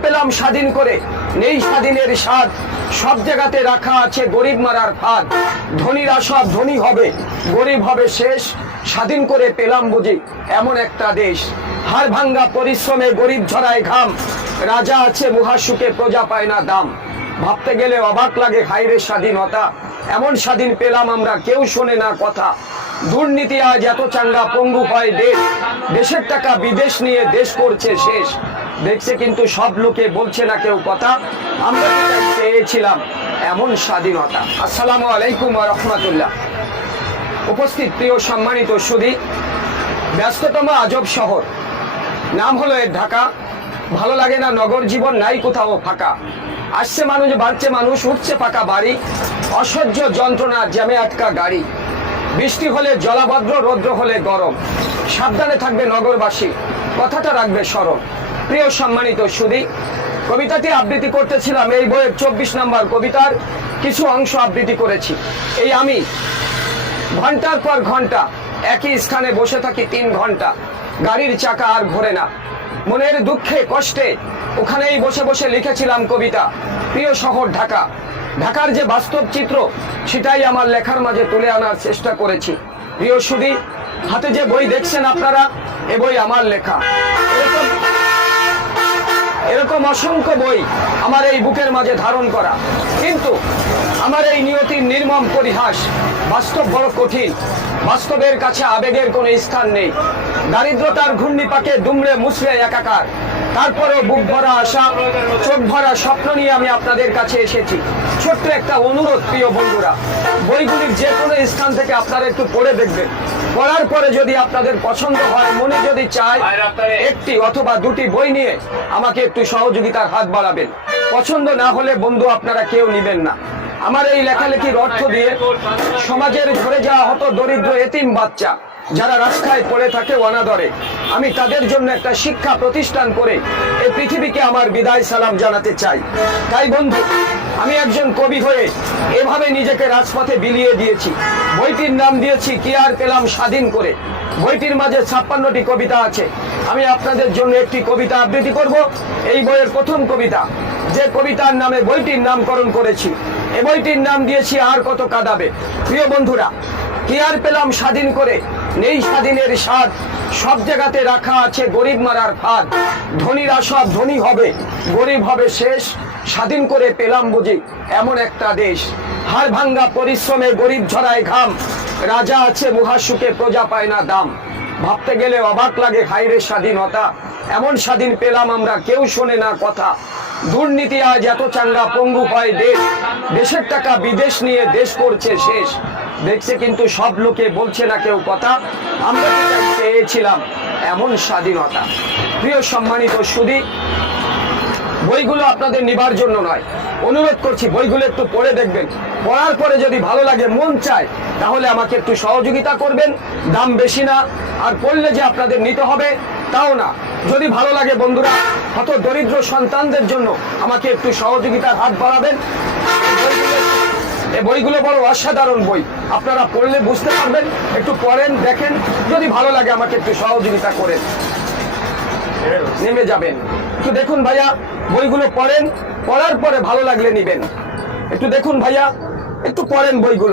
পেলাম স্বাধীন করে, নেই স্বাধীনের স্বাদ, সব জায়গাতে রাখা আছে গরিব মারার ফাঁদ। ধনীরা সব ধনী হবে, গরিব হবে শেষ, স্বাধীন করে পেলাম বুঝি এমন একটা দেশ। হাড় ভাঙ্গা পরিশ্রমে গরিব ঝরায় ঘাম, রাজা আছে মহাসুখে প্রজা পায় না দাম। ভাবতে গেলে অবাক লাগে হায়রে স্বাধীনতা, এমন স্বাধীন পেলাম আমরা কেউ শোনে না কথা। দুর্নীতি আজ এত চাঙ্গা পঙ্গু হয় দেশ, দেশের টাকা বিদেশ নিয়ে দেশ করছে শেষ। দেখছে কিন্তু সব লোকে বলছে না কেউ কথা, আমরা চেয়েছিলাম এমন স্বাধীনতা। আসসালামু আলাইকুম ওয়া রাহমাতুল্লাহ। উপস্থিত প্রিয় সম্মানিত সুধী, ব্যস্ততম আজব শহর, নাম হলো এর ঢাকা। ভালো লাগে না নগর জীবন, নাই কোথাও ফাঁকা। আসছে মানুষ, বাড়ছে মানুষ, উঠছে পাকা বাড়ি, অসহ্য যন্ত্রণা জ্যামে আটকা গাড়ি। বৃষ্টি হলে জলাভদ্র, রৌদ্র হলে গরম, সাবধানে থাকবে নগরবাসী, কথাটা রাখবে স্মরণ। প্রিয় সম্মানিত সুধী, কবিতাটি আবৃত্তি করতেছিলাম এই বইয়ের 24 নম্বর কবিতার কিছু অংশ আবৃত্তি করেছি। এই আমি ঘন্টার পর ঘন্টা একই স্থানে বসে থাকি 3 ঘন্টা, গাড়ির চাকা আর ঘোরে না। মনের দুঃখে কষ্টে ওখানেই বসে বসে লিখেছিলাম কবিতা। প্রিয় শহর ঢাকা, ঢাকার যে বাস্তব চিত্র সেটাই আমার লেখার মাঝে তুলে আনার চেষ্টা করেছি। প্রিয় সুধী, হাতে যে বই দেখছেন আপনারা, এ বই আমার লেখা। এরকম অসংখ্য বই আমার এই বুকের মাঝে ধারণ করা, কিন্তু আমার এই নিয়তির নির্মম পরিহাস। বাস্তব বড় কঠিন, বাস্তবের কাছে আবেগের কোনো স্থান নেই। দারিদ্রতার ঘূর্ণিপাকে দুমড়ে মুচড়ে একাকার, তারপরেও বুক ভরা আশা, চোখ ভরা স্বপ্ন নিয়ে আমি আপনাদের কাছে এসেছি। ছোট্ট একটা অনুরোধ প্রিয় বন্ধুরা, বইগুলির যে কোনো স্থান থেকে আপনারা একটু পড়ে দেখবেন। পড়ার পরে যদি আপনাদের পছন্দ হয়, মনে যদি চায়, একটি অথবা দুটি বই নিয়ে আমাকে একটু সহযোগিতার হাত বাড়াবেন। পছন্দ না হলে বন্ধু আপনারা কেউ নিবেন না। আমার এই লেখালেখির অর্থ দিয়ে সমাজের ঝরে যাওয়া হতো দরিদ্র এতিম বাচ্চা যারা রাস্তায় পড়ে থাকে অনাদরে, আমি তাদের জন্য একটা শিক্ষা প্রতিষ্ঠান করে এই পৃথিবীকে আমার বিদায় সালাম জানাতে চাই। তাই বন্ধু, আমি একজন কবি হয়ে এভাবে নিজেকে রাজপথে বিলিয়ে দিয়েছি। বইটির নাম দিয়েছি কি আর পেলাম স্বাধীন করে। বইটির মাঝে 56টি কবিতা আছে। আমি আপনাদের জন্য একটি কবিতা আবৃত্তি করব। এই বইয়ের প্রথম কবিতা, যে কবিতার নামে বইটির নামকরণ করেছি। এ বইটির নাম দিয়েছি আর কত কাঁদাবে। প্রিয় বন্ধুরা, কি আর পেলাম স্বাধীন করে, নেই স্বাধীনের স্বাদ, সব জায়গাতে রাখা আছে গরিব মারার ফাঁদ। ধনীরা সব ধনী হবে, গরিব হবে শেষ, স্বাধীন করে পেলাম বুঝি এমন একটা দেশ। হাড় ভাঙ্গা পরিশ্রমে গরিব ঝরায় ঘাম, রাজা আছে মহাসুখে প্রজা পায় না দাম। ভাবতে গেলে অবাক লাগে হায়রে স্বাধীনতা, এমন স্বাধীন পেলাম আমরা কেউ শোনে না কথা। দুর্নীতি আজ এত চাঙ্গা পঙ্গু হয় দেশ, দেশের টাকা বিদেশ নিয়ে দেশ করছে শেষ। দেখছে কিন্তু সব লোকে বলছে না কেউ কথা, আমরা চেয়েছিলাম এমন স্বাধীনতা। প্রিয় সম্মানিত সুধী, বইগুলো আপনাদের নিবার জন্য নয়, অনুরোধ করছি বইগুলো একটু পড়ে দেখবেন। পড়ার পরে যদি ভালো লাগে, মন চায়, তাহলে আমাকে একটু সহযোগিতা করবেন। দাম বেশি না, আর পড়লে যে আপনাদের নিতে হবে তাও না। যদি ভালো লাগে বন্ধুরা, হত দরিদ্র সন্তানদের জন্য আমাকে একটু সহযোগিতার হাত বাড়াবেন। এই বইগুলো বড় অসাধারণ বই, আপনারা পড়লে বুঝতে পারবেন। একটু পড়েন, দেখেন, যদি ভালো লাগে আমাকে একটু সহযোগিতা করেন, নেমে যাবেন। একটু দেখুন ভাইয়া, বইগুলো পড়েন, পড়ার পরে ভালো লাগলে নিবেন। একটু দেখুন ভাইয়া, একটু পড়েন বইগুলো।